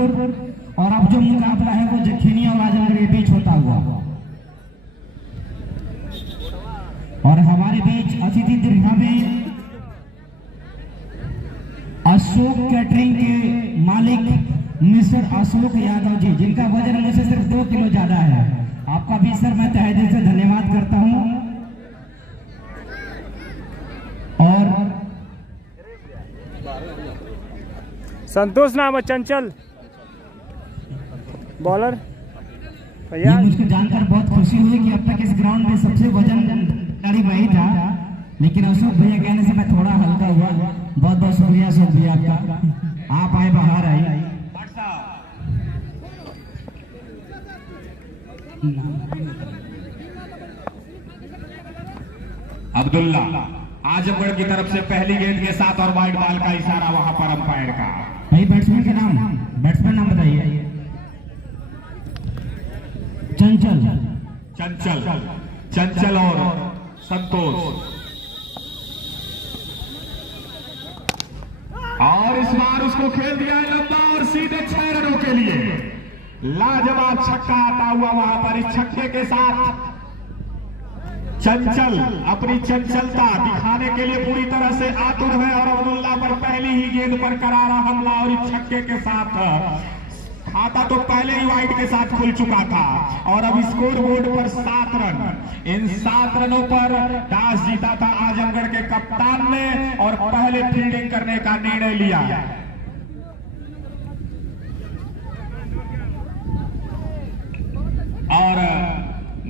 गाजीपुर। और अब जो मुकाबला है वो जखीनिया और आजमगढ़ के बीच होता हुआ, और हमारे बीच अतिथि दीर्घा में अशोक कैटरिंग के मालिक मिस्टर अशोक यादव जी, जिनका वजन मुझसे सिर्फ 2 किलो ज्यादा है। आपका भी सर मैं तहे दिल से धन्यवाद करता हूं। और संतोष नाम है, चंचल बॉलर भैया। मुझको जानकर बहुत खुशी हुई कि अब तक इस ग्राउंड में सबसे वजनदारी वही था, लेकिन अशोक भैया कहने से मैं थोड़ा हल्का हुआ। बहुत बहुत शुक्रिया अशोक भैया आपका, आप आए बाहर आए। अब्दुल्ला आजमगढ़ की तरफ से पहली गेंद के साथ और वाइड बॉल का इशारा वहां पर अंपायर का। भाई बैट्समैन का नाम, बैट्समैन नाम बताइए। चंचल, चंचल, चंचल और संतोष। और इस बार उसको खेल दिया है लंबा और सीधे 6 रनों के लिए लाजवाब छक्का आता हुआ वहां पर। इस छक्के के साथ चंचल अपनी चंचलता दिखाने के लिए पूरी तरह से आतुर है और अब्दुल्ला पर पहली ही गेंद पर करारा हमला। और इस छक्के के साथ खाता तो पहले ही वाइड के साथ खुल चुका था और अब स्कोर बोर्ड पर 7 रन। इन 7 रनों पर टॉस जीता था आजमगढ़ के कप्तान ने और पहले फील्डिंग करने का निर्णय लिया। और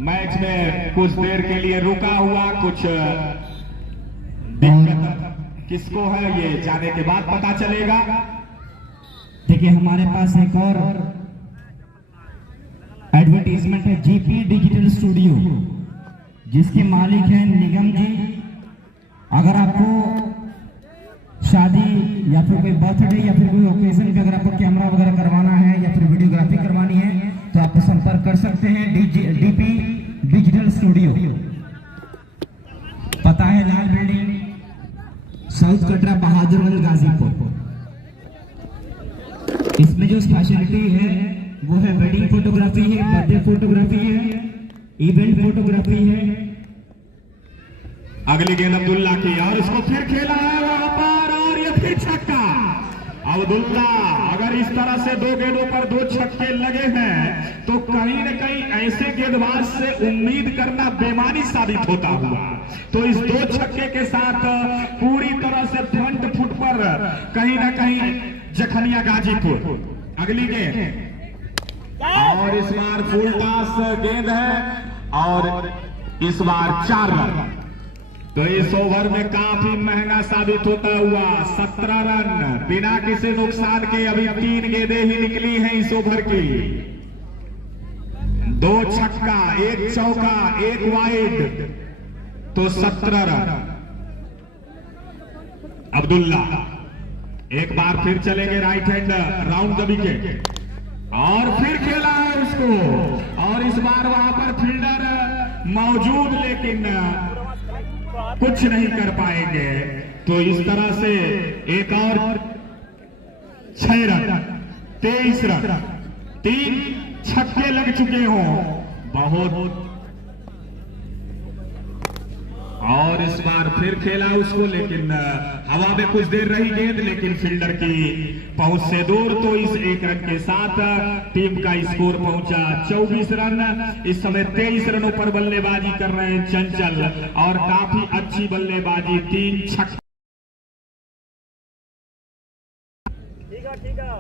मैच में कुछ देर के लिए रुका हुआ, कुछ दिक्कत किसको है ये जाने के बाद पता चलेगा। देखिए हमारे पास एक और एडवर्टीजमेंट है, जीपी डिजिटल स्टूडियो, जिसके मालिक हैं निगम जी। अगर आपको शादी या फिर कोई बर्थडे या फिर कोई ओकेजन पे अगर आपको कैमरा वगैरह करवाना है या फिर वीडियोग्राफी करवानी है तो आप संपर्क कर सकते हैं। डीपी डिजिटल स्टूडियो, पता है लाल बिल्डिंग, साउथ कटरा, बहादुरगंज, गाजीपुर। इसमें जो स्पेशलिटी है वो है वेडिंग फोटोग्राफी है, बर्थडे फोटोग्राफी है, इवेंट फोटोग्राफी है। अगली गेंद अब्दुल्ला की और इसको फिर खेला है वहां पर और ये फिर छक्का। अब्दुल्ला अगर इस तरह से 2 गेंदों पर 2 छक्के लगे हैं तो कहीं न कहीं ऐसे गेंदबाज से उम्मीद करना बेमानी साबित होता हुआ। तो इस 2 छक्के के साथ पूरी तरह से फ्रंट फुट पर कहीं न कहीं जखनिया गाजीपुर। अगली गेंद और इस बार फुल टॉस गेंद है और इस बार 4 रन। तो इस ओवर में काफी महंगा साबित होता हुआ 17 रन बिना किसी नुकसान के। अभी 3 गेंदें ही निकली हैं इस ओवर की, 2 छक्का, 1 चौका, 1 वाइड, तो 17 रन। अब्दुल्ला एक बार फिर चलेंगे right hand round the wicket और फिर खेला है उसको और इस बार वहां पर फील्डर मौजूद लेकिन कुछ नहीं कर पाएंगे। तो इस तरह से एक और 6 रन, 23 रन, 3 छक्के लग चुके हों बहुत। और इस बार फिर खेला उसको लेकिन हवा में कुछ देर रही गेंद लेकिन फील्डर की पहुंच से दूर। तो इस 1 रन के साथ टीम का स्कोर पहुंचा 24 रन। इस समय 23 रनों पर बल्लेबाजी कर रहे हैं चंचल और काफी अच्छी बल्लेबाजी, 3 छक्के।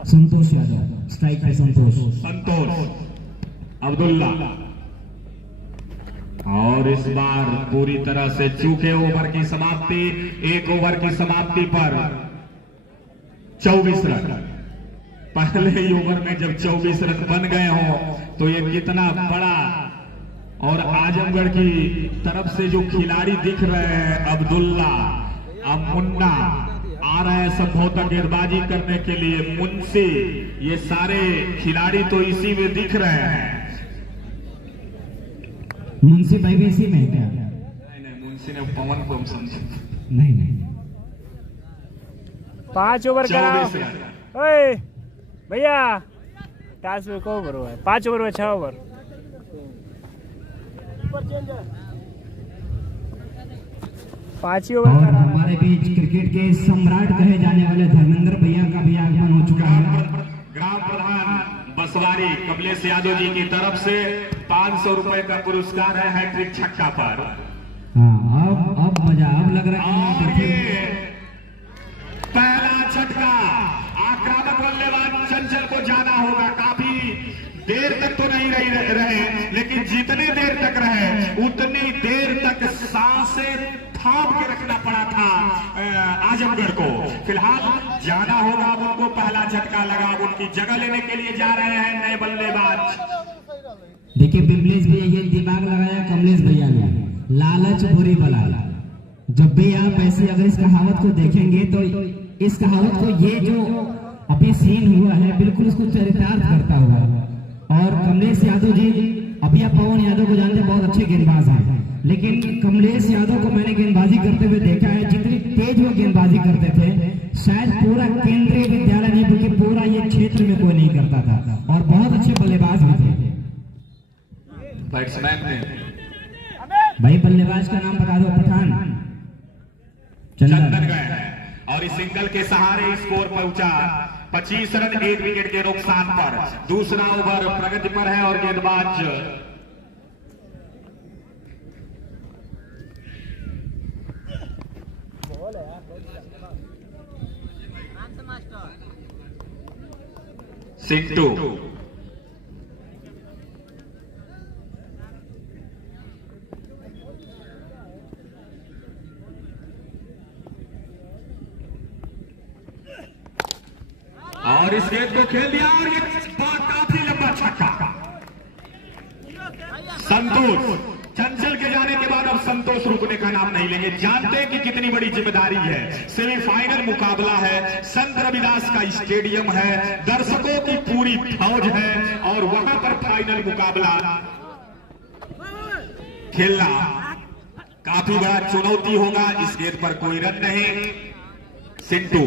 संतोष यादव स्ट्राइक पे, संतोष अब्दुल्ला और इस बार पूरी तरह से चूके ओवर की समाप्ति। 1 ओवर की समाप्ति पर 24 रन। पहले ही ओवर में जब 24 रन बन गए हो तो ये कितना बड़ा। और आजमगढ़ की तरफ से जो खिलाड़ी दिख रहे हैं अब्दुल्ला, अब मुन्ना आ रहे हैं संभवतः गेंदबाजी करने के लिए, मुंशी, ये सारे खिलाड़ी तो इसी में दिख रहे हैं। मुंशी भाई भी इसी में क्या? नहीं, मुंशी ने पवन को हम समझे नहीं। 5 ओवर कराओ। ओए भैया टास में को ओवर हुआ है 5 ओवर में 6 ओवर। पांच ही और ओवर का हमारे बीच क्रिकेट के सम्राट कहे जाने वाले धर्मेंद्र भैया का भी आगमन हो चुका है। ग्राम प्रधान बसवारी कमलेश यादव जी की तरफ से 500 रुपए का पुरस्कार है हैट्रिक छक्का पर। हाँ अब मजा अब लग रहा है। और ये पहला झटका आक्रामक बल्लेबाज चंचल को जाना होगा। काफी देर तक तो नहीं रहे लेकिन जितनी देर तक रहे उतनी देर तक सांसें थाम के रखना पड़ा था आजमगढ़ को। फिलहाल जाना होगा अब उनको, पहला झटका लगा, अब उनकी जगह लेने के लिए जा रहे हैं नए बल्लेबाज। देखिए बिमलेश भैया ये दिमाग लगाया कमलेश भैया ने, लालच बुरी बला। जब भी आप ऐसे अगर इस कहावत को देखेंगे तो इस कहावत को ये जो अभी सीन हुआ है बिल्कुल उसको चरितार्थ करता हुआ। और कमलेश यादव जी, अभी आप पवन यादव को जानते हैं, बहुत अच्छे गेंदबाज हैं, लेकिन कमलेश यादव को मैंने गेंदबाजी करते हुए देखा है। जितनी तेज वो गेंदबाजी करते थे शायद पूरा केंद्रीय विद्यालय नहीं बल्कि पूरा ये क्षेत्र में कोई नहीं करता था। और बहुत अच्छे बल्लेबाज भी थे। बैट्समैन ने भाई बल्लेबाज का नाम बता दो। पठान चंदन गए और इस सिंगल के सहारे स्कोर पहुंचा 25 रन 1 विकेट के नुकसान पर। दूसरा ओवर प्रगति पर है और गेंदबाज सिंटू। और इस गेंद को खेल दिया और ये काफी लंबा छक्का। संतोष चंचल के जाने के बाद अब संतोष रुकने का नाम नहीं लेंगे। जानते हैं कि कितनी बड़ी जिम्मेदारी है। सेमीफाइनल मुकाबला है, संत रविदास का स्टेडियम है, दर्शकों की पूरी फौज है और वहां पर फाइनल मुकाबला खेलना काफी बड़ा चुनौती होगा। इस गेंद पर कोई रन नहीं। सिंटू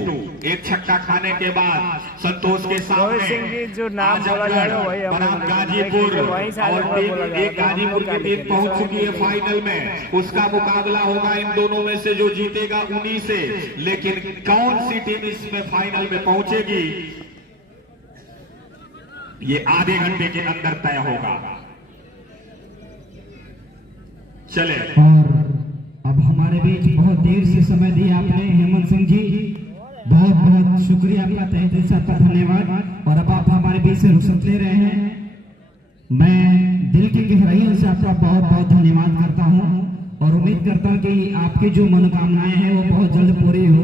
एक छक्का खाने के बाद संतोष के सामने जो नाम बोला जा रहा है वही बनाम गाजीपुर और टीम एक गाजीपुर की टीम पहुंच चुकी है फाइनल में। उसका मुकाबला होगा इन दोनों में से जो जीतेगा उन्हीं से। लेकिन कौन सी टीम इसमें फाइनल में पहुंचेगी ये आधे घंटे के अंदर तय होगा। चले और अब हमारे बीच बहुत देर से समय दिया आपने हेमंत सिंह जी, बहुत बहुत शुक्रिया आपका, तहे दिल से आपका धन्यवाद। और अब आप हमारे बीच से रुखसत ले रहे हैं, मैं दिल की गहराइयों से आपका बहुत बहुत धन्यवाद करता हूं और उम्मीद करता हूं कि आपकी जो मनोकामनाएं हैं वो बहुत जल्द पूरी हो।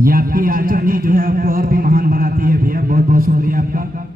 ये आपकी आचरण जो है आपको और भी महान बनाती है भैया, बहुत बहुत शुक्रिया आपका।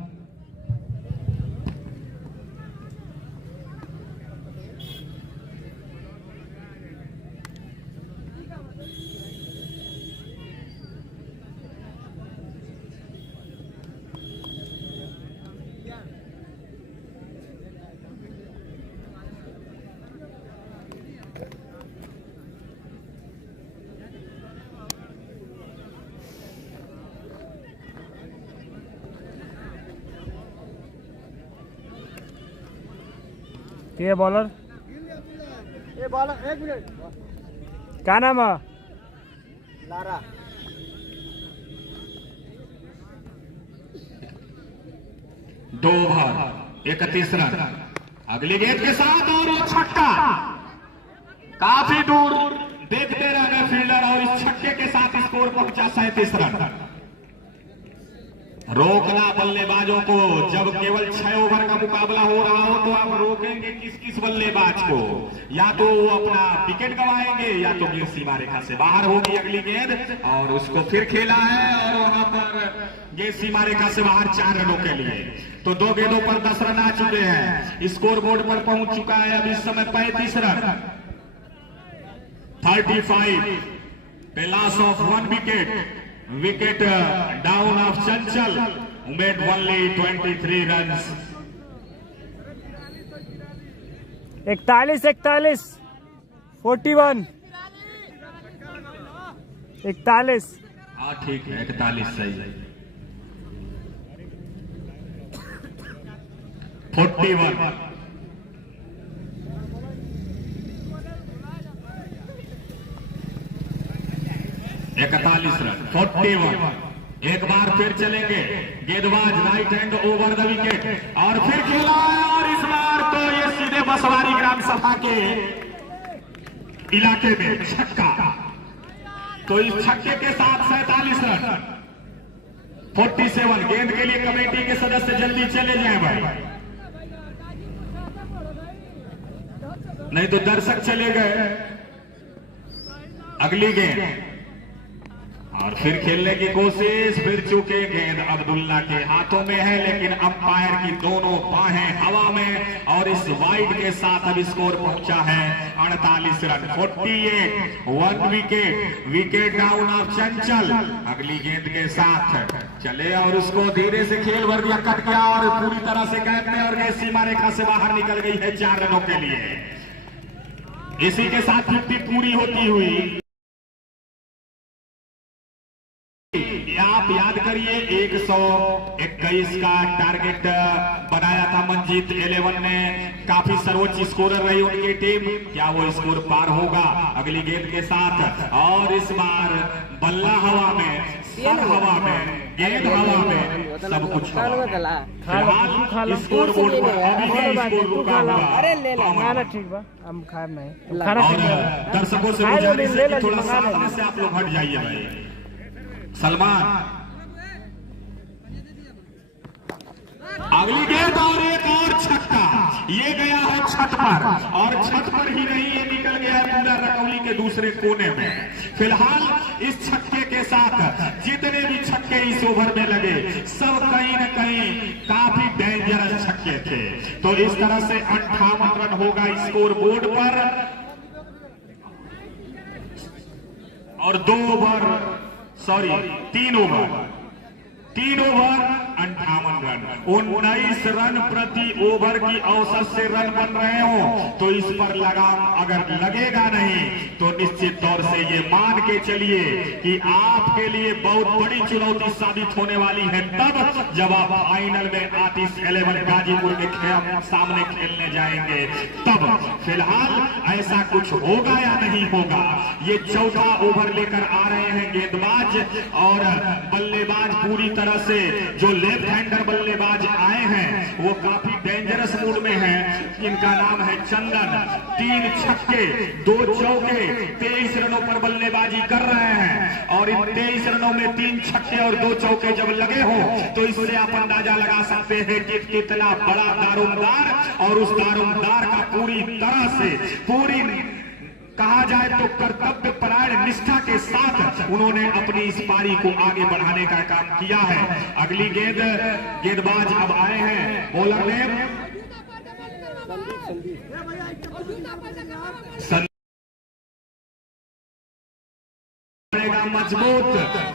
ये बॉलर एक मिनट क्या नाम है? लारा। दो ओवर 31 रन। अगली गेंद के साथ और वो छक्का काफी दूर देखते रह गए फील्डर और इस छक्के के साथ स्कोर पहुंचा 37 रन। रोकना बल्लेबाजों को, जब केवल 6 ओवर का मुकाबला हो रहा हो तो आप रोकेंगे किस किस बल्लेबाज को? या तो वो अपना विकेट गंवाएंगे या तो गेंद सीमा रेखा से बाहर होगी अगली गेंद। और उसको फिर खेला है और वहां पर गेंद सीमा रेखा से बाहर 4 रनों के लिए। तो 2 गेंदों पर 10 रन आ चुके हैं। स्कोर बोर्ड पर पहुंच चुका है अब इस समय 35 run. 35 the loss of 1 wicket down of Chanchal who made only 23 runs. 41 41 41 हाँ ठीक है 41 सही है। 41 41 रन 41। एक बार फिर चलेंगे, गेंदबाज right hand over the wicket और फिर खेला है, और इस बार तो ये सीधे बसवारी ग्राम सभा के इलाके में छक्का। तो इस छक्के के साथ 47 रन 47। गेंद के लिए कमेटी के सदस्य जल्दी चले जाएं भाई, नहीं तो दर्शक चले गए। अगली गेंद और फिर खेलने की कोशिश, फिर चूके गेंद अब्दुल्ला के हाथों में है, लेकिन अंपायर की दोनों बाहें हवा में, और इस वाइड के साथ अब स्कोर पहुंचा है 48 run 48। 1 wicket, wicket down of चंचल। अगली गेंद के साथ चले और उसको धीरे से खेल भर दिया, कट गया और पूरी तरह से कैच में, और सीमा रेखा से बाहर निकल गई है 4 रनों के लिए। इसी के साथ 50 पूरी होती हुई। आप याद करिए 121 का टारगेट बनाया था मंजीत 11 ने, काफी सर्वोच्च स्कोरर रही उनकी टीम। क्या वो स्कोर पार होगा? अगली गेंद के साथ, और इस बार बल्ला हवा में, सब हवा में, गेंद हवा में, सब कुछ फिलहाल स्कोर बोर्ड पर अभी भी स्कोर रुका हुआ। ठीक बा, हम खाए नहीं। और दर्शकों से गुजारिश है कि थोड़ा सामने से आप लोग हट जाइए भाई। सलमान, अगली गेंद और एक और छक्का, ये गया है छत पर, और छत पर ही नहीं, ये निकल गया पूरा रकौली के दूसरे कोने में। फिलहाल इस छक्के के साथ जितने भी छक्के इस ओवर में लगे, सब कहीं न कहीं काफी डेंजरस छक्के थे। तो इस तरह से 58 रन होगा स्कोर बोर्ड पर, और 3 ओवर 58 रन, 19 रन प्रति ओवर की औसत से रन बन रहे हो, तो इस पर लगाम अगर लगेगा नहीं, तो निश्चित तौर से ये मान के चलिए कि आपके लिए बहुत बड़ी चुनौती साबित होने वाली है, तब जब आप फाइनल में आतिश 11 गाजीपुर के सामने खेलने जाएंगे तब। फिलहाल ऐसा कुछ होगा या नहीं होगा, ये चौथा ओवर लेकर आ रहे हैं गेंदबाज और बल्लेबाज। पूरी तरह से जो लेफ्ट हैंडर बल्लेबाज आए हैं वो काफी डेंजरस मूड में हैं। इनका नाम है चंदन। 3 छक्के 2 चौके 23 रनों पर बल्लेबाजी कर रहे हैं, और इन 23 रनों में 3 छक्के और 2 चौके जब लगे हो, तो इससे आप अंदाजा लगा सकते हैं कि कितना बड़ा दारोमदार, और उस दारोमदार का पूरी तरह से, पूरी कहा जाए तो कर्तव्य परायण निष्ठा के साथ उन्होंने अपनी इस पारी को आगे बढ़ाने का काम किया है। अगली गेंद, गेंदबाज अब आए हैं, बॉलर ने मजबूत।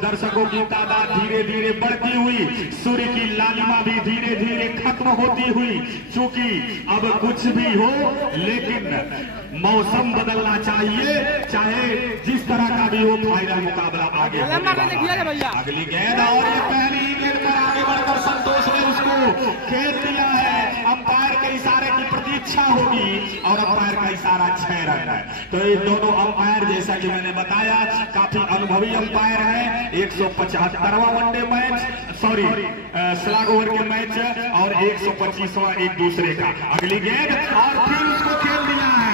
दर्शकों की तादाद धीरे धीरे बढ़ती हुई, सूर्य की लालिमा भी धीरे धीरे खत्म होती हुई। चूंकि अब कुछ भी हो, लेकिन मौसम बदलना चाहिए, चाहे जिस तरह का भी हो, फाइनल मुकाबला आगे। अगली गेंद, और ये पहली गेंद पर आगे बढ़कर संतोष ने उसको खेल दिया है। अंपायर के इशारे की प्रतीक्षा होगी, और अंपायर का इशारा 6 रन है। तो ये दोनों अंपायर, जैसा कि मैंने बताया, काफी अनुभवी अंपायर है। 175वां वनडे मैच, स्लॉग ओवर के मैच, और 125वां एक दूसरे का। अगली गेंद, और फिर उसको खेल दिया है।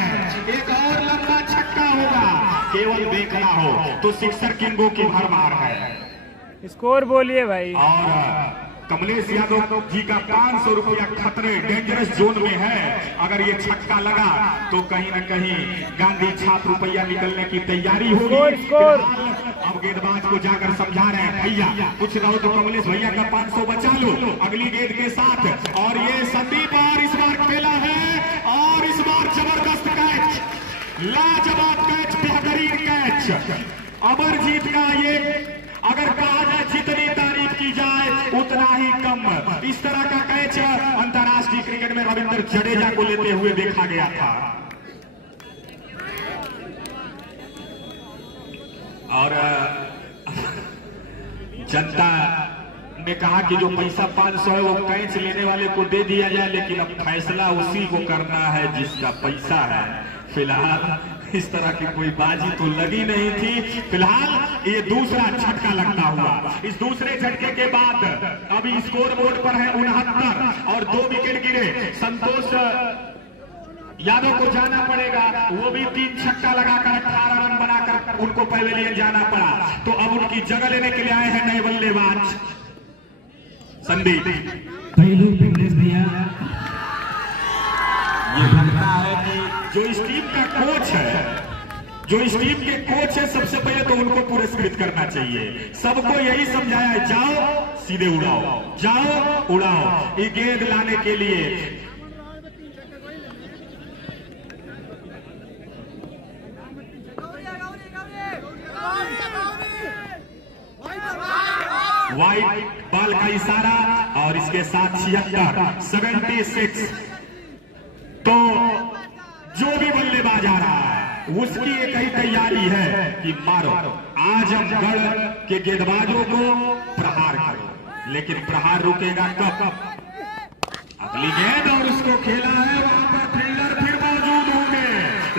एक और लंबा छक्का होगा, केवल देखना हो तो सिक्सर किंगों की भरमार है। स्कोर बोलिए भाई। और कमलेश यादव जी का 500 रुपया खतरे डेंजरस जोन में है। अगर ये छक्का लगा तो कहीं न कहीं गांधी छात्र रुपया निकलने की तैयारी होगी। अब गेंदबाज को जाकर समझा रहे हैं, भैया कुछ रहो तो कमलेश भैया का 500 बचा लो। अगली गेंद के साथ, और ये संदीप और इस बार खेला है, और इस बार जबरदस्त कैच, लाजवाब कैच, बेहतरीन कैच। अमरजीत का ये, अगर कहा जाए जितनी तारीफ की जाए उतना ही कम। इस तरह का कैच अंतर्राष्ट्रीय क्रिकेट में रविंद्र जडेजा को लेते हुए देखा गया था। और जनता ने कहा कि जो पैसा 500 है वो कैच लेने वाले को दे दिया जाए, लेकिन अब फैसला उसी को करना है जिसका पैसा है। फिलहाल इस तरह की कोई बाजी तो लगी नहीं थी। फिलहाल ये दूसरा झटका लगता हुआ, इस दूसरे झटके के बाद अभी स्कोर बोर्ड पर है 69 और 2 विकेट गिरे। संतोष यादव को जाना पड़ेगा, वो भी 3 छक्का लगाकर 18 रन बनाकर उनको पवेलियन जाना पड़ा। तो अब उनकी जगह लेने के लिए आए हैं नए बल्लेबाज संदीप। पहलू फिटनेस दिया। ये लगता है कि जो इस टीम का कोच है, जो इस टीम के कोच है, सबसे पहले तो उनको पुरस्कृत करना चाहिए। सबको यही समझाया है, जाओ सीधे उड़ाओ, जाओ उड़ाओ। ये गेंद लाने के लिए वाइट बॉल का इशारा और इसके साथ 76 तो जो भी बल्लेबाज आ रहा है उसकी एक ही तैयारी है कि मारो। आजमगढ़ के गेंदबाजों को प्रहार करो, लेकिन प्रहार रुकेगा कब? अगली गेंद और उसको खेला है, वहां पर फील्डर फिर मौजूद होंगे,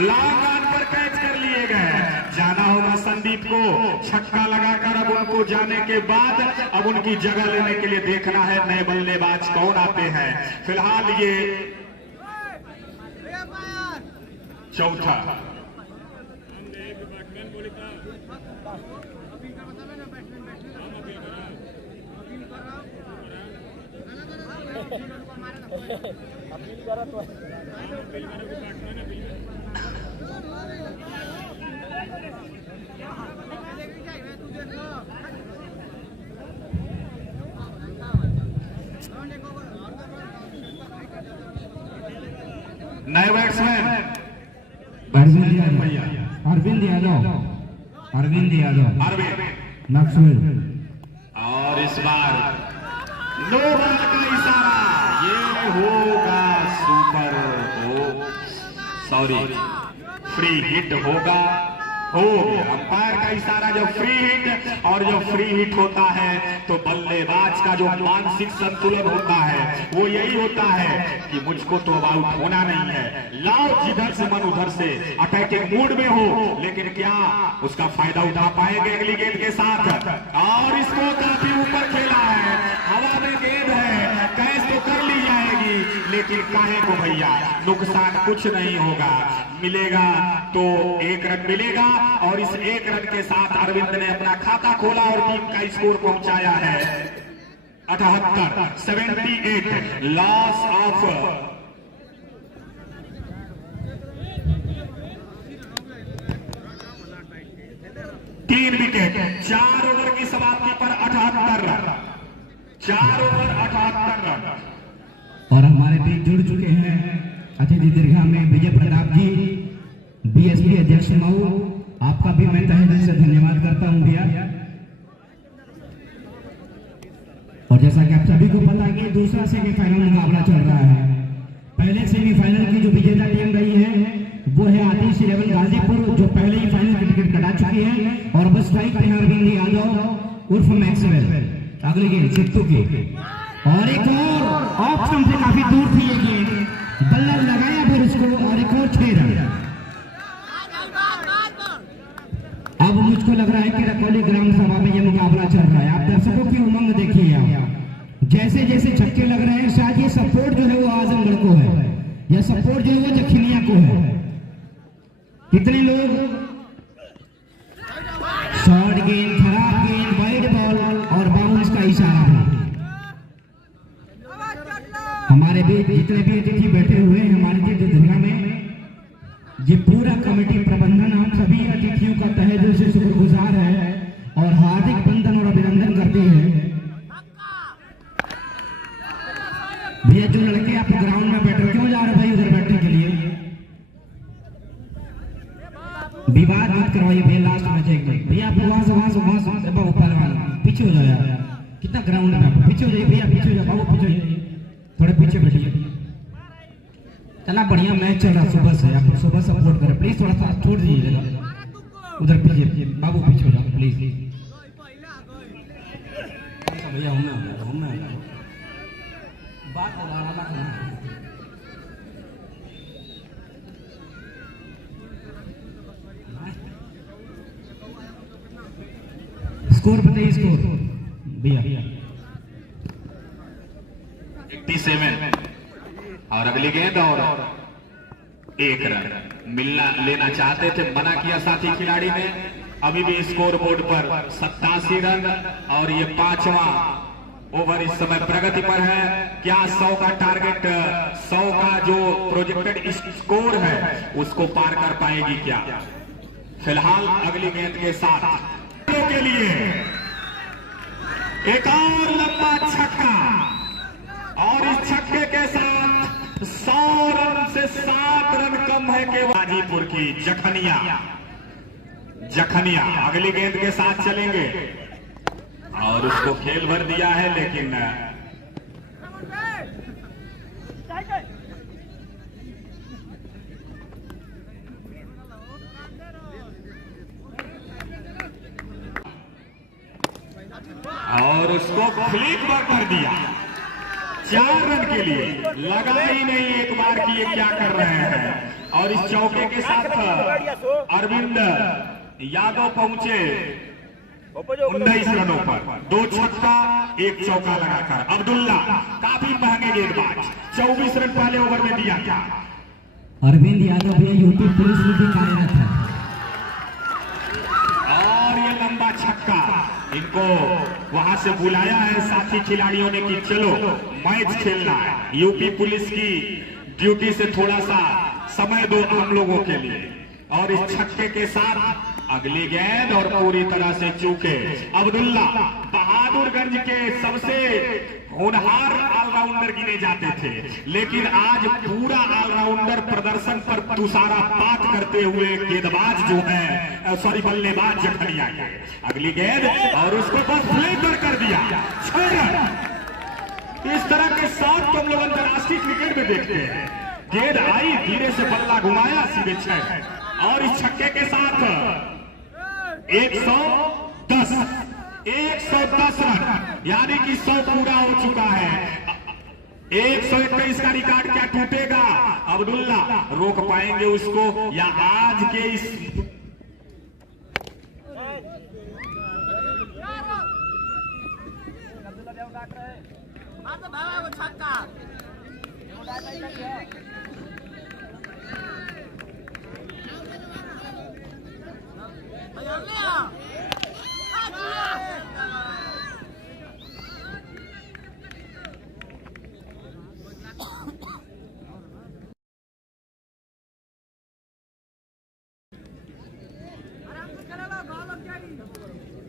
लॉन्ग ऑन पर कैच कर लिए गए। जाना होगा संदीप को, छक्का लगाकर अब उनको जाने के बाद अब उनकी जगह लेने के लिए देखना है नए बल्लेबाज कौन आते हैं। फिलहाल ये चौथा नए बैट्समैन अरविंद यादव अरविंद नक्सुल। और इस बार नो बॉल का इशारा, ये होगा सुपर हो, सॉरी फ्री हिट होगा। हो अंपायर का इशारा, जब फ्री हिट और जब फ्री हिट होता है तो बल्लेबाज का जो मानसिक संतुलन होता है वो यही होता है कि मुझको तो आउट होना नहीं है, लाओ जिधर से मन उधर से, अटैकिंग मूड में हो, लेकिन क्या उसका फायदा उठा पाएंगे अगली गेंद के साथ। और इसको काफी ऊपर खेला है, हवा में गेंद है, कैच तो कर ली जाएगी, लेकिन काहे को भैया, नुकसान कुछ नहीं होगा, मिलेगा तो 1 रन मिलेगा। और इस 1 रन के साथ अरविंद ने अपना खाता खोला और टीम का स्कोर पहुंचाया है 78 लॉस ऑफ 3 विकेट। 4 ओवर की समाप्ति पर 78 रन, 4 ओवर 78 रन। और हमारे बीच जुड़ चुके हैं अतिथि दीर्घा में विजय प्रताप जी, बीएसपी अध्यक्ष मऊ, आपका भी मैं तहे दिल से धन्यवाद करता हूं भैया। और जैसा कि आप सभी को पता है कि दूसरा सेमीफाइनल मुकाबला चल रहा है। पहले सेमीफाइनल की जो विजेता टीम रही है वो है आतिश 11 गाजीपुर, जो पहले ही फाइनल की टिकट कटा चुकी है। और बस स्ट्राइक पे अरविंद यादव उर्फ मैक्सवेल, अगली गेंद सिद्धू की, और एक और ऑप्शन से काफी दूर थी ये गेंद, बल्ला लगाया फिर उसको, और एक और 6 रन। अब मुझको लग रहा है कि रकौली ग्राम सभा में ये मुकाबला चल रहा है। आप दर्शकों की उमंग देखिए, आप जैसे जैसे छक्के लग रहे हैं, शायद ये सपोर्ट जो है वो आजमगढ़ को है, या सपोर्ट जो है वो जखनिया को है। कितने लोग शॉर्ट गेंद, खराब गेंद, वाइड बॉल और बाउंस का इशारा है। हमारे बीच जितने भी अतिथि बैठे हुए हैं हमारे दीर्घा में, ये पूरा कमेटी प्रबंधन आप सभी अतिथियों का तहे दिल से शुक्रगुजार है और हार्दिक बंधन और अभिनंदन करते हैं। भैया जो लड़के आप ग्राउंड में बैठे, क्यों जा रहे भाई उधर बैठने के लिए? विवाद मत करवाइए भैया, लास्ट मैच एक मिनट भैया, आप वहां से बाबू पहलवान पीछे हो जाओ यार, कितना ग्राउंड में पीछे हो जाइए भैया, पीछे हो जाओ बाबू, पीछे हो जाइए, थोड़े पीछे बैठिए। चला बढ़िया मैच चल रहा सुबह से, आप सुबह सपोर्ट करें प्लीज, थोड़ा सा छोड़ दीजिए जरा उधर पीछे, बाबू पीछे हो जाओ प्लीज। भैया होना बात स्कोर बताइए स्कोर भैया 87 और अगली गेंद और 1 रन मिलना लेना चाहते थे, मना किया साथी खिलाड़ी ने। अभी भी स्कोर बोर्ड पर 87 रन और ये 5वां ओवर इस समय प्रगति पर है। क्या 100 का टारगेट, 100 का जो प्रोजेक्टेड स्कोर है उसको पार कर पाएगी क्या? फिलहाल अगली गेंद के साथ के लिए एक और लंबा छक्का और इस छक्के के साथ 100 रन से 7 रन कम है केवल गाजीपुर की जखनिया अगली गेंद के साथ चलेंगे और उसको खेल भर दिया है, लेकिन और उसको फ्लिक पर कर दिया 4 रन के लिए। लगा ही नहीं एक बार कि ये क्या कर रहे हैं। और इस चौके के साथ अरविंद यादव पहुंचे 19 रनों पर, 2 छक्का 1 चौका लगाकर। अब्दुल्ला काफी महंगे गेंदबाज, 24 रन पहले ओवर में दिया था। अरविंद यादव भी यूपी पुलिस में भी कार्यरत है और ये लंबा छक्का, इनको वहां से बुलाया है साथी खिलाड़ियों ने कि चलो मैच खेलना है, यूपी पुलिस की ड्यूटी से थोड़ा सा समय दो हम लोगों के लिए। और इस छक्के के साथ अगली गेंद और पूरी तरह से चूके। अब्दुल्ला बहादुरगंज के सबसे होनहार ऑलराउंडर गिने जाते थे, लेकिन आज पूरा ऑलराउंडर प्रदर्शन पर तुषारापात करते हुए गेंदबाज जो है, सॉरी बल्लेबाज जखनिया है। अगली गेंद और उसको बस फ्लिक कर दिया 6 रन। इस तरह के शॉट तो हम लोग अंतरराष्ट्रीय क्रिकेट में देखते हैं। गेंद आई, धीरे से बल्ला घुमाया, सीधे 6। और इस छक्के के साथ 110 रन, यानी कि 100 पूरा हो चुका है। 121 का रिकॉर्ड क्या टूटेगा? अब्दुल्ला रोक पाएंगे उसको या आज के इस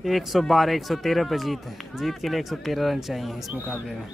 एक 112 113 पे जीत है। जीत के लिए 113 रन चाहिए इस मुकाबले में।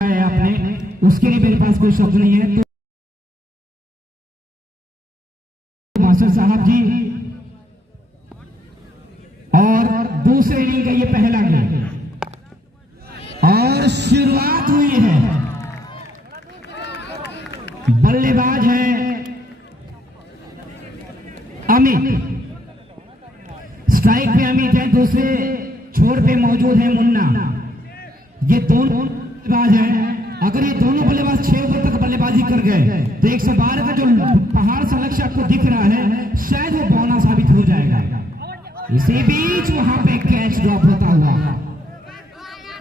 है आपने, उसके लिए मेरे पास कोई शब्द नहीं है। तो मास्टर साहब जी, और दूसरे इनिंग का ये पहला गेम और शुरुआत हुई है। बल्लेबाज है अमित, स्ट्राइक पे अमित है, दूसरे छोर पे मौजूद है मुन्ना। ये दोनों बल्लेबाज हैं। अगर ये दोनों बल्लेबाज 6 ओवर तक बल्लेबाजी कर गए तो 112 का जो पहाड़ सा लक्ष्य आपको दिख रहा है शायद वो बौना साबित हो जाएगा। इसी बीच वहां पे कैच ड्रॉप होता हुआ,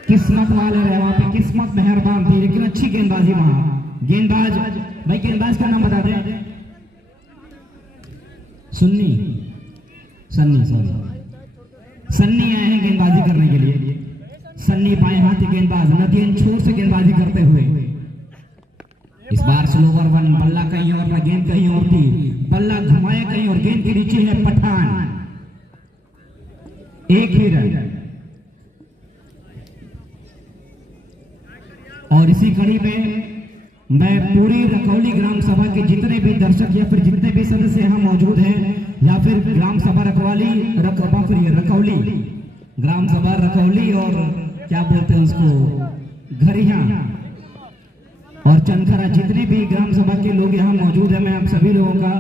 किस्मत वाले रहे वहां पे, किस्मत मेहरबान थी, लेकिन अच्छी गेंदबाजी वहां। गेंदबाज भाई, गेंदबाज का नाम बता दें। सन्नी आए हैं गेंदबाजी करने के लिए। सन्नी बाएं हाथ गेंदबाज, नदीन छोर से गेंदबाजी करते हुए। इस बार स्लोवर वन, बल्ला कहीं और था, गेंद कहीं और थी, बल्ला घुमाया कहीं और, गेंद के नीचे है पठान। एक ही रन। और इसी कड़ी में मैं पूरी रकौली ग्राम सभा के जितने भी दर्शक या फिर जितने भी सदस्य यहाँ मौजूद हैं, या फिर ग्राम सभा रकौली ग्राम सभा रकौली और क्या बोलते हैं उसको, घरिया और चनखरा, जितने भी ग्राम सभा के लोग यहाँ मौजूद हैं, मैं आप सभी लोगों का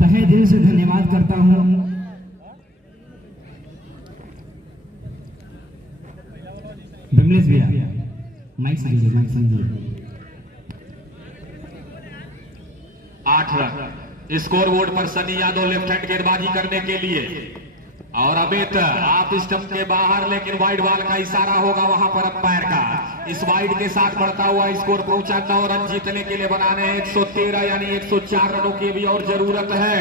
तहे दिल से धन्यवाद करता हूँ। बिमलेश भैया माइक समझिए। 8 रन स्कोर बोर्ड पर सनी यादव लेफ्ट हैंड गेंदबाजी करने के लिए। और अमित आप स्टंप के बाहर, लेकिन वाइड बॉल का इशारा होगा वहां पर अंपायर का। इस वाइड के साथ बढ़ता हुआ स्कोर पहुंचा 9 रन जीतने के लिए बनाने हैं 113, यानी 104 रनों की भी और जरूरत है।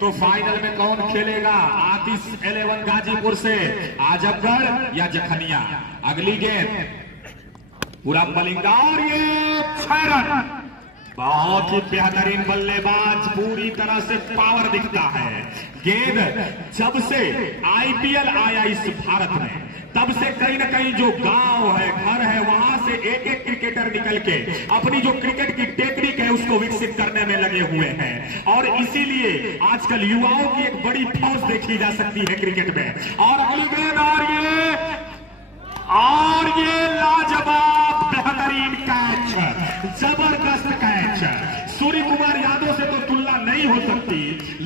तो फाइनल में कौन खेलेगा? आतिश 11 गाजीपुर से, आजमगढ़ या जखनिया। अगली गेंद पूरा बलिंगा और ये 6 रन। बहुत ही बेहतरीन बल्लेबाज, पूरी तरह से पावर दिखता है। गेंद जब से आईपीएल आया इस भारत में, तब से कहीं ना कहीं जो गांव है, घर है, वहां से एक एक क्रिकेटर निकल के अपनी जो क्रिकेट की टेक्निक है उसको विकसित करने में लगे हुए हैं। और इसीलिए आजकल युवाओं की एक बड़ी फौज देखी जा सकती है क्रिकेट में। और अगली गेंद और ये लाजवाब बेहतरीन कैच, जबरदस्त कैच। सूर्य कुमार यादव से तो तुलना नहीं हो सकती,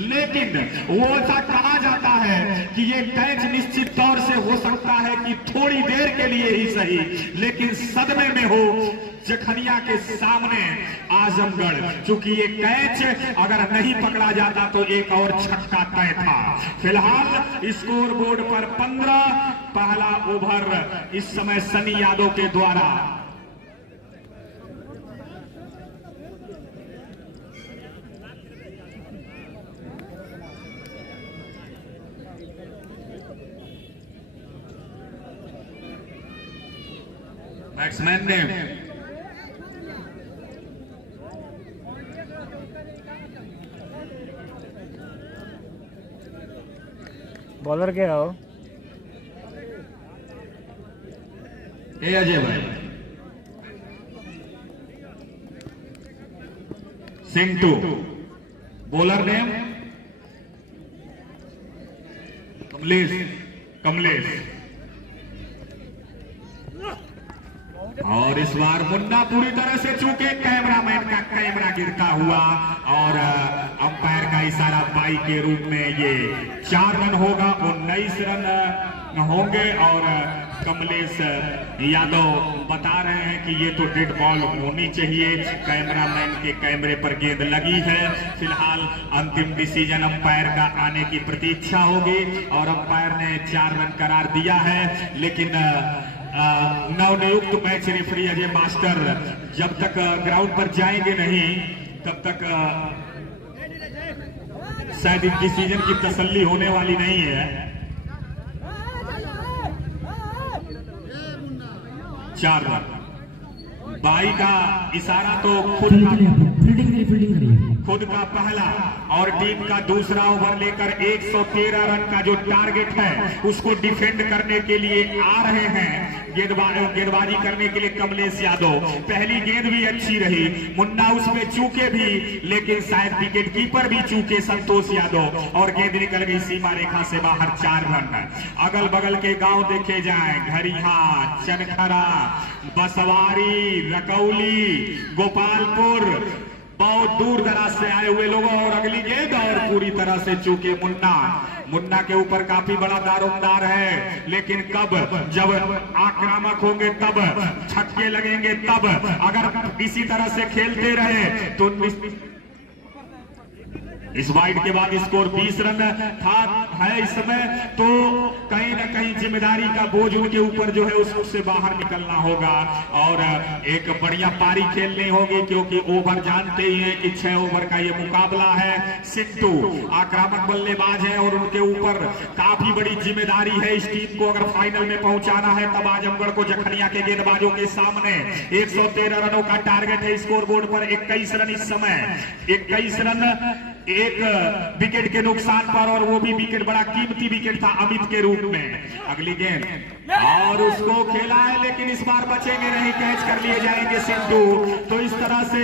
लेकिन वो ऐसा कहा जाता है कि ये कैच निश्चित तौर से हो सकता है कि थोड़ी देर के लिए ही सही, लेकिन सदमे में हो जखनिया के सामने आजमगढ़। चूंकि ये कैच अगर नहीं पकड़ा जाता तो एक और छक्का तय था। फिलहाल स्कोर बोर्ड पर 15, पहला ओवर इस समय सनी यादव के द्वारा। बैट्समैन ने बॉलर क्या हो? ए अजय भाई, सिंटू। Bowler name Kamlesh. और इस बार मुन्ना पूरी तरह से चूके कैमरामैन का कैमरा गिरता हुआ, और अंपायर का इशारा बाई के रूप में ये 4 रन होगा, 19 रन होंगे। और कमलेश यादव बता रहे हैं कि ये तो डेड बॉल होनी चाहिए, कैमरामैन के कैमरे पर गेंद लगी है। फिलहाल अंतिम डिसीजन अंपायर का आने की प्रतीक्षा होगी, और अंपायर ने 4 रन करार दिया है। लेकिन नवनियुक्त मैच रेफरी अजय मास्टर जब तक ग्राउंड पर जाएंगे नहीं, तब तक शायद इस डिसीजन की तसल्ली होने वाली नहीं है। 4 रन। बाई का इशारा तो खुद का पहला और टीम का दूसरा ओवर लेकर 113 रन का जो टारगेट है उसको डिफेंड करने के लिए आ रहे हैं। गेंदबाजी करने के लिए कमलेश यादव। पहली गेंद भी अच्छी रही, मुन्ना उसमें चूके भी, लेकिन शायद विकेट कीपर भी चूके संतोष यादव, और गेंद निकल गई सीमा रेखा से बाहर। 4 रन। अगल बगल के गांव देखे जाएं, घरिहा, चनखरा, बसवारी, रकौली, गोपालपुर, बहुत दूर दराज से आए हुए लोगों। और अगली गेंद और पूरी तरह से चूके मुन्ना के ऊपर काफी बड़ा दारोमदार है, लेकिन कब जब आक्रामक होंगे तब छक्के लगेंगे, तब अगर इसी तरह से खेलते रहे तो इस वाइड के बाद स्कोर 20 रन है इस समय, तो कहीं ना कहीं जिम्मेदारी का बोझ उनके ऊपर जो है उससे बाहर निकलना होगा और एक बढ़िया पारी खेलनी होगी, क्योंकि ओवर जानते ही हैं कि 6 ओवर का ये मुकाबला है। सिंटू आक्रामक बल्लेबाज है और उनके ऊपर काफी बड़ी जिम्मेदारी है। इस टीम को अगर फाइनल में पहुंचाना है तब आजमगढ़ को जखनिया के गेंदबाजों के सामने 113 रनों का टारगेट है। स्कोर बोर्ड पर 21 रन इस समय, 21 रन एक विकेट के नुकसान पर, और वो भी विकेट बड़ा कीमती विकेट था अमित के रूप में। अगली गेंद और उसको खेला है, लेकिन इस बार बचेंगे नहीं, कैच कर लिए जाएंगे सिंधु। तो इस तरह से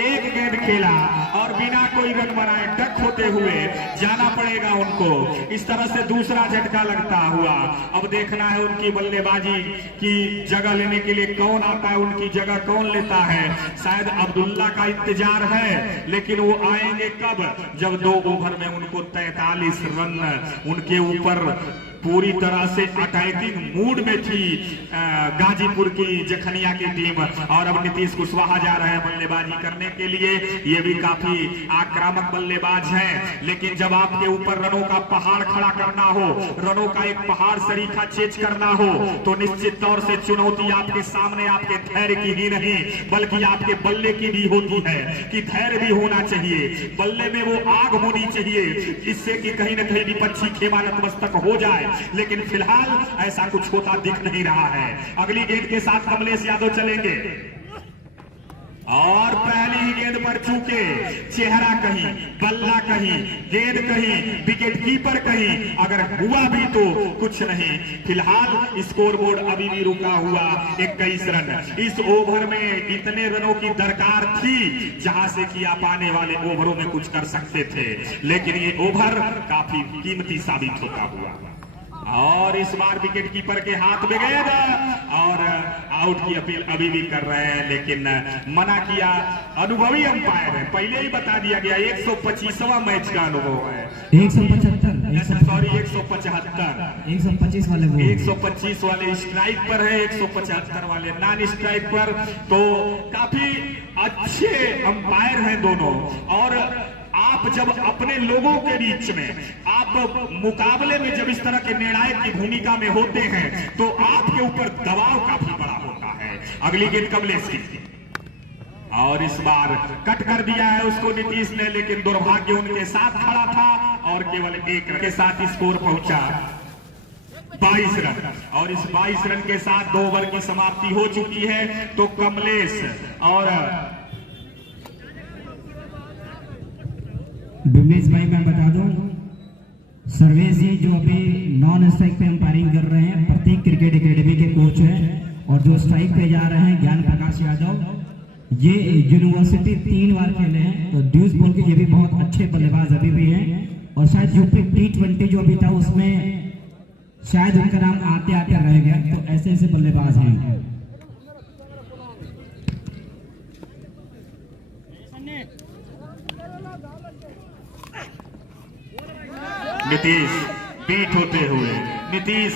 एक गेंद खेला और बिना कोई रन बनाए डक होते हुए जाना पड़ेगा उनको। इस तरह से दूसरा झटका लगता हुआ अब देखना है उनकी बल्लेबाजी की जगह लेने के लिए कौन आता है, उनकी जगह कौन लेता है। शायद अब्दुल्ला का इंतजार है, लेकिन वो आएंगे कब, जब 2 ओवर में उनको 43 रन उनके ऊपर पूरी तरह से अटैकिंग मूड में थी गाजीपुर की जखनिया की टीम। और अब नीतीश कुशवाहा जा रहे हैं बल्लेबाजी करने के लिए। ये भी काफी आक्रामक बल्लेबाज हैं, लेकिन जब आपके ऊपर रनों का पहाड़ खड़ा करना हो, रनों का एक पहाड़ सरीखा चेज करना हो, तो निश्चित तौर से चुनौती आपके सामने आपके धैर्य की ही नहीं बल्कि आपके बल्ले की भी होती है कि धैर्य भी होना चाहिए, बल्ले में वो आग होनी चाहिए जिससे कि कहीं ना कहीं विपक्षी खेमा नतमस्तक हो जाए। लेकिन फिलहाल ऐसा कुछ होता दिख नहीं रहा है। अगली गेंद के साथ कमलेश यादव चलेंगे और पहली ही गेंद पर चूके, चेहरा कहीं, बल्ला कहीं, गेंद कहीं, विकेट कीपर कहीं, अगर हुआ भी तो कुछ नहीं। फिलहाल स्कोर बोर्ड अभी भी रुका हुआ 21 रन। इस ओवर में इतने रनों की दरकार थी जहां से कि आप आने वाले ओवरों में कुछ कर सकते थे, लेकिन ये ओवर काफी कीमती साबित होता हुआ। और इस बार विकेट कीपर के हाथ में गेंद और आउट की अपील अभी भी कर रहे हैं, लेकिन मना किया। अनुभवी अंपायर है, पहले ही बता दिया गया 125वां मैच का अनुभव है। 125 वाले 125 वाले स्ट्राइक पर है, 175 वाले नॉन स्ट्राइक पर। तो काफी अच्छे अंपायर हैं दोनों। और आप जब अपने लोगों के बीच में, आप मुकाबले में जब इस तरह के निर्णायक की भूमिका में होते हैं तो आपके ऊपर दबाव काफी बड़ा होता है। अगली गेंद कमलेश की और इस बार कट कर दिया है उसको नीतीश ने, लेकिन दुर्भाग्य उनके साथ खड़ा था और केवल 1 रन के साथ स्कोर पहुंचा 22 रन। और इस 22 रन के साथ 2 ओवर की समाप्ति हो चुकी है। तो कमलेश और बिमलेश भाई, मैं बता दूं, सर्वेश जी जो अभी नॉन स्ट्राइक पे अंपायरिंग कर रहे हैं, प्रतीक क्रिकेट एकेडमी के कोच हैं, और जो स्ट्राइक पे जा रहे हैं ज्ञान प्रकाश यादव, ये यूनिवर्सिटी 3 बार खेले हैं, तो ड्यूस बोल के ये भी बहुत अच्छे बल्लेबाज अभी भी हैं। और शायद यूपी T20 जो अभी था उसमें शायद उनका नाम आते आते रह गया। तो ऐसे ऐसे बल्लेबाज हैं। नीतीश बीट होते हुए, नीतीश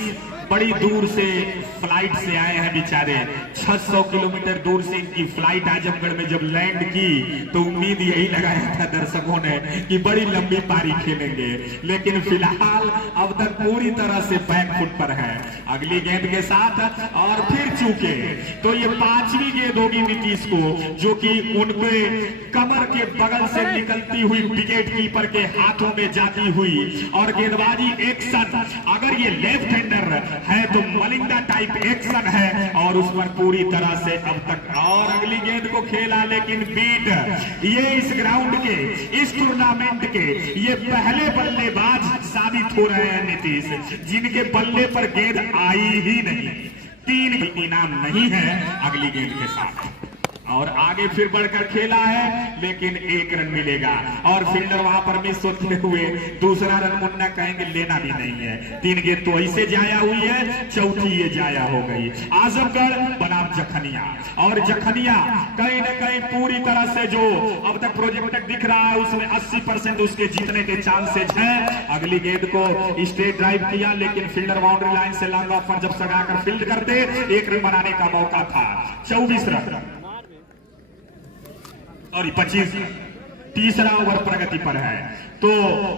बड़ी दूर से फ्लाइट से आए हैं बेचारे, 600 किलोमीटर दूर से इनकी फ्लाइट आजमगढ़ में जब लैंड की तो उम्मीद यही लगाया था दर्शकों ने कि बड़ी लंबी पारी खेलेंगे, लेकिन फिलहाल अब तक पूरी तरह से बैकफुट पर है। अगली गेंद के साथ और फिर चूके, तो ये 5वीं गेंद होगी नीतीश को, जो कि उनके कमर के बगल से निकलती हुई विकेट कीपर के हाथों में जाती हुई। और गेंदबाजी एक्शन, अगर ये लेफ्ट हैंडर है तो मलिंगा टाइप एक्शन है और उस पर पूरी तरह से अब तक और अगली गेंद को खेला, लेकिन बीट ये इस ग्राउंड के, इस टूर्नामेंट के ये पहले बल्लेबाज साबित हो रहे हैं नीतीश, जिनके बल्ले पर गेंद आई ही नहीं। 3 इनाम नहीं है अगली गेंद के साथ और आगे फिर बढ़कर खेला है, लेकिन 1 रन मिलेगा और फील्डर वहां पर मिस होते हुए दूसरा रन मुन्ना कहेंगे लेना भी नहीं है। 3 गेंद तो ऐसे जाया हुई है, चौथी ये जाया हो गई। आजमगढ़ बनाम जखनिया और जखनिया कहीं न कहीं पूरी तरह से जो अब तक प्रोजेक्टेड दिख रहा है उसमें 80% उसके जीतने के चांसेज हैं। अगली गेंद को स्ट्रेट ड्राइव किया, लेकिन फील्डर बाउंड्री लाइन से लॉन्ग ऑफ पर जब सगाकर फील्ड करते 1 रन बनाने का मौका था। 24 रन और 25 रन, तीसरा ओवर प्रगति पर है तो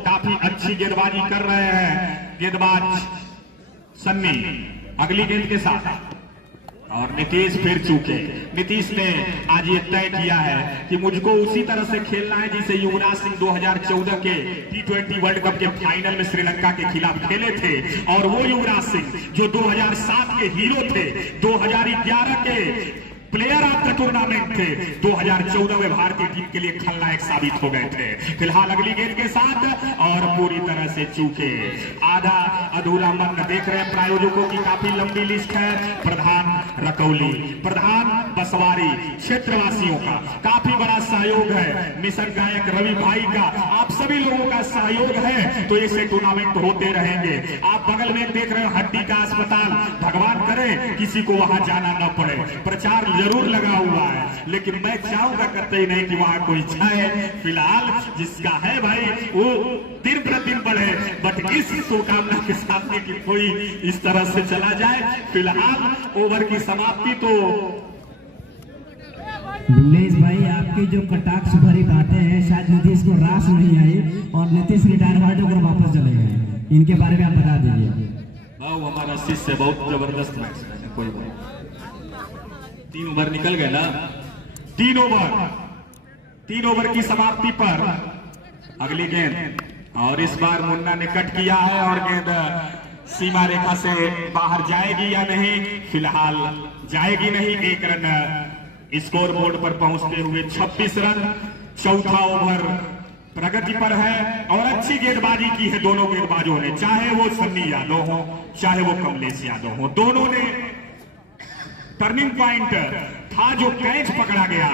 काफी अच्छी गेंदबाजी कर रहे हैं गेंदबाज सन्नी अगली गेंद के साथ। और नीतीश फिर चूके। नीतीश ने आज ये तय किया है कि मुझको उसी तरह से खेलना है जिसे युवराज सिंह 2014 के T20 वर्ल्ड कप के फाइनल में श्रीलंका के खिलाफ खेले थे और वो युवराज सिंह जो 2007 के हीरो थे, 2011 के प्लेयर ऑफ द टूर्नामेंट थे, 2014 में भारतीय टीम के लिए खलनायक साबित हो गए थे। फिलहाल अगली गेंद के साथ और पूरी तरह से चूके। आधा अधूरा मन देख रहे हैं प्रायोजकों की काफी लंबी लिस्ट है। प्रधान रकौली, प्रधान बसवारी, क्षेत्रवासियों का काफी बड़ा सहयोग है। मिशन गायक रवि भाई का, आप सभी लोगों का सहयोग है तो ऐसे टूर्नामेंट होते रहेंगे। आप बगल में देख रहे हो हड्डी का अस्पताल, भगवान करे किसी को वहां जाना न पड़े। प्रचार जरूर लगा हुआ है, लेकिन मैं चाहूंगा करते ही नहीं कि वहां कोई जाए। फिलहाल जिसका है भाई वो दिन प्रतिदिन बढ़े, बट इस शुभकामना के साथ में कि कोई इस तरह से चला जाए। फिलहाल ओवर की समाप्ति तो विमलेश भाई आपकी जो कटाक्ष भरी बातें हैं शायद नीतीश को रास नहीं आई और नीतीश रिटायरमेंट होकर वापस चले गए, इनके बारे में आप बता दीजिए। हमारा शिष्य बहुत जबरदस्त मैच है, कोई बात 3 ओवर निकल गए ना। 3 ओवर की समाप्ति पर अगली गेंद और इस बार मुन्ना ने कट किया है और गेंद सीमा रेखा से बाहर जाएगी या नहीं? फिलहाल जाएगी नहीं। 1 रन स्कोर बोर्ड पर पहुंचते हुए 26 रन। चौथा ओवर प्रगति पर है और अच्छी गेंदबाजी की है दोनों गेंदबाजों ने, चाहे वो सन्नी यादव हो चाहे वो कमलेश यादव हो। दोनों ने टर्निंग पॉइंट था जो कैच पकड़ा गया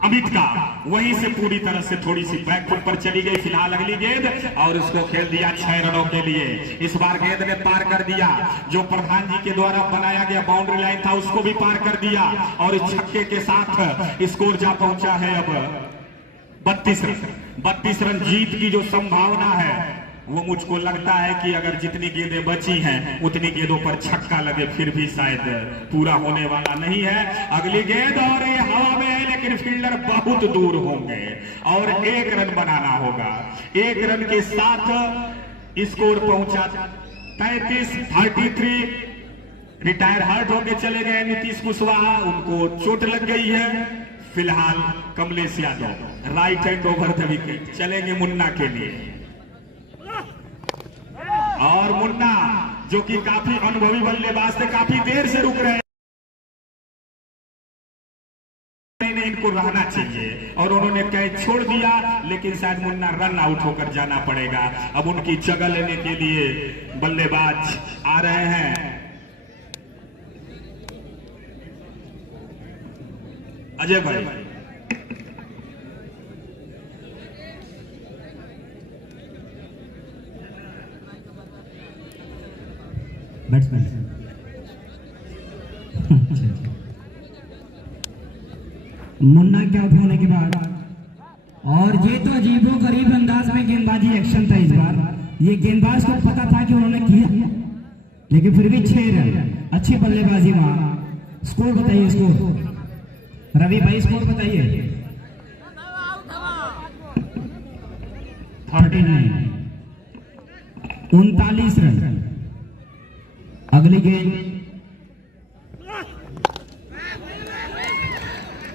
अमित का, वहीं से पूरी तरह से थोड़ी सी बैकफुट पर चली गई। फिलहाल अगली गेंद और उसको खेल दिया 6 रनों के लिए। इस बार गेंद ने पार कर दिया जो प्रधान जी के द्वारा बनाया गया बाउंड्री लाइन था, उसको भी पार कर दिया और इस छक्के के साथ स्कोर जा पहुंचा है अब 32 रन। 32 रन जीत की जो संभावना है वो मुझको लगता है कि अगर जितनी गेंदें बची हैं उतनी गेंदों पर छक्का लगे फिर भी शायद पूरा होने वाला नहीं है। अगली गेंद और ये हवा में है, लेकिन फील्डर बहुत दूर होंगे और 1 रन बनाना होगा। 1 रन के साथ स्कोर पहुंचा 33-33। रिटायर हर्ट होके चले गए नीतीश कुशवाहा, उनको चोट लग गई है। फिलहाल Kamlesh Yadav right hand over the wicket चलेंगे मुन्ना के लिए और मुन्ना जो कि काफी अनुभवी बल्लेबाज थे, काफी देर से रुक रहे हैं, इनको रहना चाहिए और उन्होंने कैच छोड़ दिया, लेकिन शायद मुन्ना रन आउट होकर जाना पड़ेगा। अब उनकी जगह लेने के लिए बल्लेबाज आ रहे हैं अजय भाई। बैट्समैन मुन्ना के आउट होने के बाद और ये तो अजीबो गरीब अंदाज में गेंदबाजी एक्शन था इस बार। ये गेंदबाज को पता था कि उन्होंने किया, लेकिन फिर भी 6 रन अच्छी बल्लेबाजी वहां। स्कोर बताइए, स्कोर रवि भाई स्कोर बताइए। 39 रन। अगली गेंद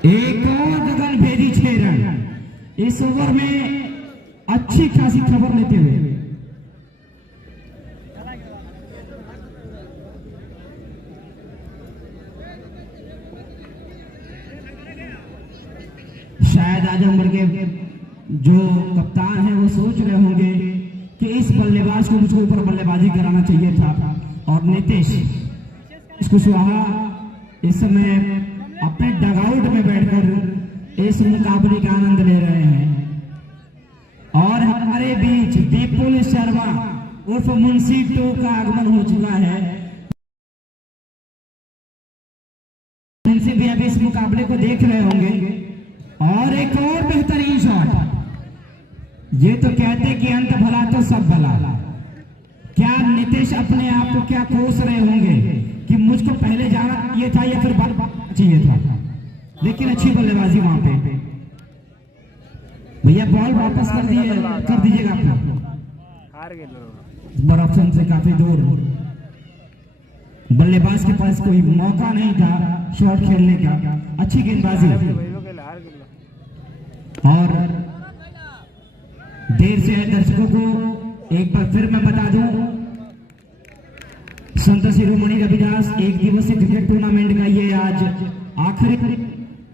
एक और गगन भेदी 6 रन। इस ओवर में अच्छी खासी खबर लेते हुए शायद आजमगढ़ के जो कप्तान हैं वो सोच रहे होंगे कि इस बल्लेबाज को मुझको ऊपर बल्लेबाजी कराना चाहिए था, और नीतीश कुशवाहा इस समय अपने डगआउट में बैठकर इस मुकाबले का आनंद ले रहे हैं। और हमारे बीच विपुल शर्मा उर्फ मुंशी 2 का आगमन हो चुका है। मुंशी भी अभी इस मुकाबले को देख रहे होंगे। और एक और बेहतरीन शॉट। ये तो कहते कि अंत भला तो सब भला। क्या नीतीश अपने आप को क्या कोस रहे होंगे कि मुझको पहले जाना चाहिए था या फिर बाद चाहिए था, लेकिन अच्छी बल्लेबाजी वहां पे। भैया बॉल वापस कर दीजिएगा आप लोग। हार गए बड़ ऑप्शन से काफी दूर, बल्लेबाज के पास कोई मौका नहीं था शॉट खेलने का। अच्छी गेंदबाजी और देर से दर्शकों को एक बार फिर मैं बता दूं, संत शिरोमणि रविदास एक दिवसीय क्रिकेट टूर्नामेंट का ये आज आखिरी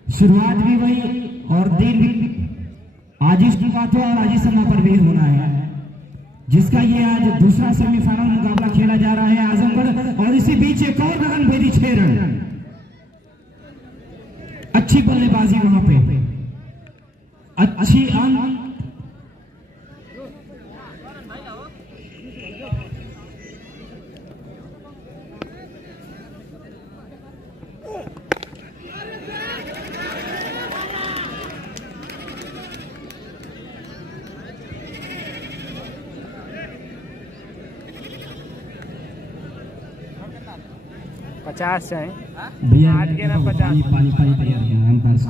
शुरुआत भी हुई और दिन भी आज ही शुरुआत हुआ और आज ही समापन भी होना है, जिसका ये आज दूसरा सेमीफाइनल मुकाबला खेला जा रहा है आजमगढ़। और इसी बीच एक और गगनभेदी 6 रन। अच्छी बल्लेबाजी वहां पे, अच्छी अंक। पचास चाहिए भैया 8 के नाम 50, पानी तैयार है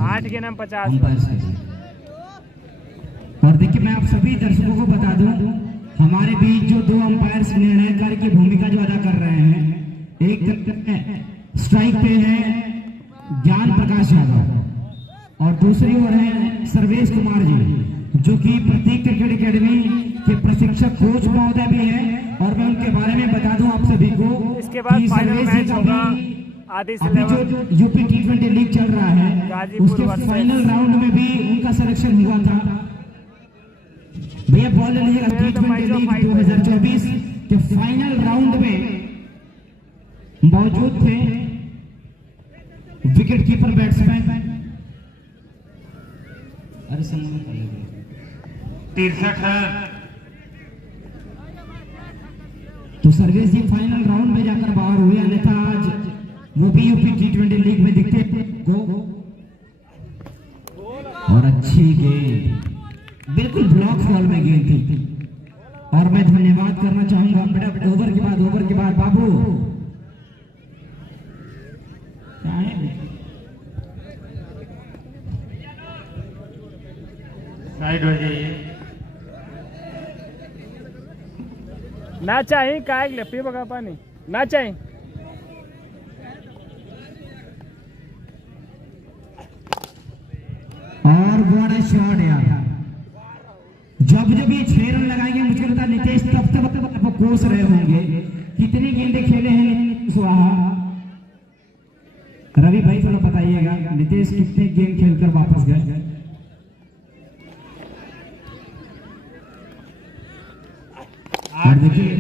8 के नाम 50। और देखिए मैं आप सभी दर्शकों को बता दूं, हमारे बीच जो 2 अंपायर्स निर्णयकारी की भूमिका जो अदा कर रहे हैं, एक स्ट्राइक पे है ज्ञान प्रकाश यादव और दूसरी ओर है सर्वेश कुमार जी, जो कि प्रतीक क्रिकेट एकेडमी के प्रशिक्षक कोच महोदय भी हैं। और मैं उनके बारे में बता दूं आप सभी को, इसके बाद फाइनल मैच होगा आदि से जो यूपी T20 लीग चल रहा है उसके फाइनल राउंड में भी उनका सिलेक्शन हुआ था। भैया बॉल ले लीजिएगा। T20 लीग 2024 के फाइनल राउंड में मौजूद थे विकेट कीपर बैट्समैन। अरे 63 रन। तो सर्वेश जी फाइनल राउंड में जाकर बाहर हुए, अन्यथा आज वो भी यूपी T20 लीग में दिखते को। और अच्छी गेंद, बिल्कुल ब्लॉक बॉल में गेंद थी। और मैं धन्यवाद करना चाहूंगा बेटा, ओवर के बाद बाबू साइड हो जाइए। ना चाहिए काय पी बघा पानी ना चाहिए। और बड़ा शॉट यार, जब ये 6 रन लगाएंगे मुझे लगता है नीतीश तब कोस रहे होंगे कितनी गेंदें खेले हैं नीतीश कुशवाहा। रवि भाई थोड़ा बताइएगा नीतीश कितने गेंद खेलकर वापस गए। और देखिए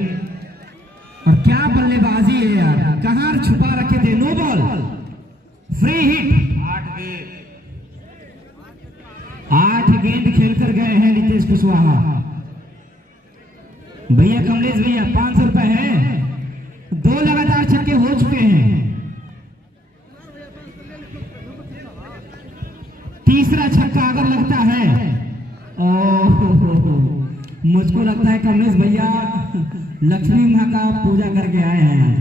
और क्या बल्लेबाजी है यार, कहां छुपा रखे थे। No ball, free hit. 8 गेंद खेलकर गए हैं नीतीश कुशवाहा। भैया कमलेश भैया 500 रुपए है, 2 लगातार छक्के हो चुके हैं। तीसरा छक्का अगर लगता है, ओह मुझको लगता है कमलेश भैया लक्ष्मी माँ का पूजा करके आए हैं।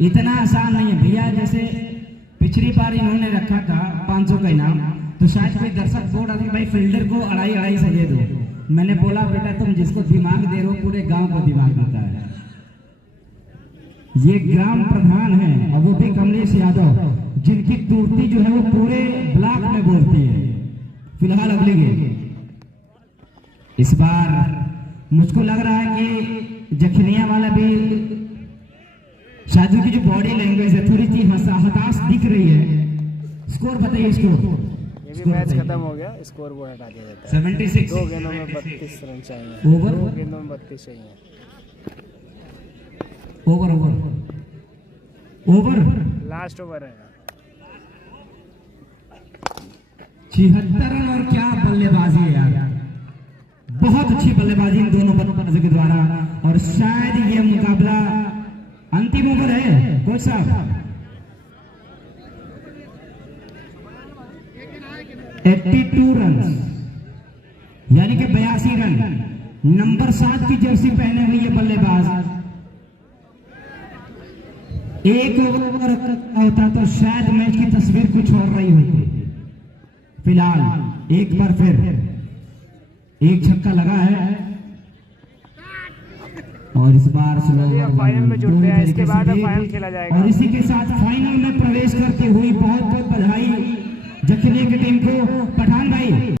इतना आसान नहीं है भैया, जैसे पिछली बार इन्होंने रखा था 500 का इनाम, तो शायद कोई दर्शक बोल रहा था भाई फील्डर को 2.5 से दे दो। मैंने बोला बेटा तुम जिसको दिमाग दे रहे हो पूरे गांव को दिमाग देता है। ये ग्राम प्रधान है और वो भी कमलेश यादव, जिनकी तुर्ती जो है वो पूरे ब्लॉक में बोलती है। फिलहाल अगली गेंद इस बार मुझको लग रहा है कि जखनिया वाला भी शाजू की जो बॉडी लैंग्वेज है थोड़ी सी हताश दिख रही है। स्कोर बताइए, स्कोर अभी मैच खत्म हो गया, स्कोर बोर्ड हटा दिया जाता है। 76 2 गेंदों में 32 रन चाहिए। ओवर 2 गेंदों में 32 चाहिए। Over over over last over है। 76 रन और क्या बल्लेबाजी है यार, बहुत अच्छी बल्लेबाजी इन दोनों बल्लेबाजों के द्वारा। और शायद ये मुकाबला अंतिम ओवर है कोच साहब। 82 रन यानी कि 82 रन। नंबर 7 की जर्सी पहने हुए ये बल्लेबाज एक ओवर होता तो शायद मैच की तस्वीर कुछ और रही होती। फिलहाल एक बार फिर एक छक्का लगा है और इस बार चलिए अब फाइनल में जुड़ते हैं, इसके बाद अब फाइनल खेला जाएगा। और इसी के साथ फाइनल में प्रवेश करते हुई बहुत बहुत बधाई जखनी की टीम को। पठान भाई